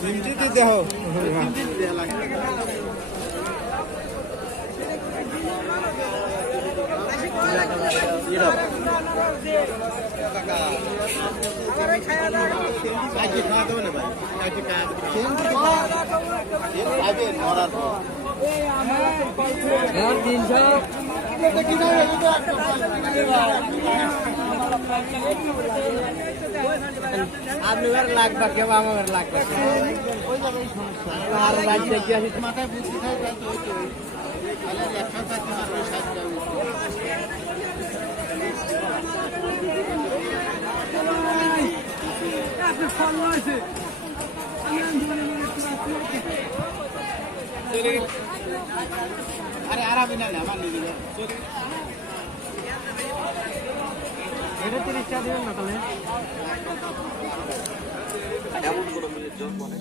তিনটিতে দেহ আপনি লাগবা কেউ আমার লাগবা আর রাজ্যে গিয়ে মাথায় বুঝতে খাই আরে আরামই না আমার নিজে এটা 30 টাকা দিবেন না তাহলে এমন কোনো মিলে যোগ মানে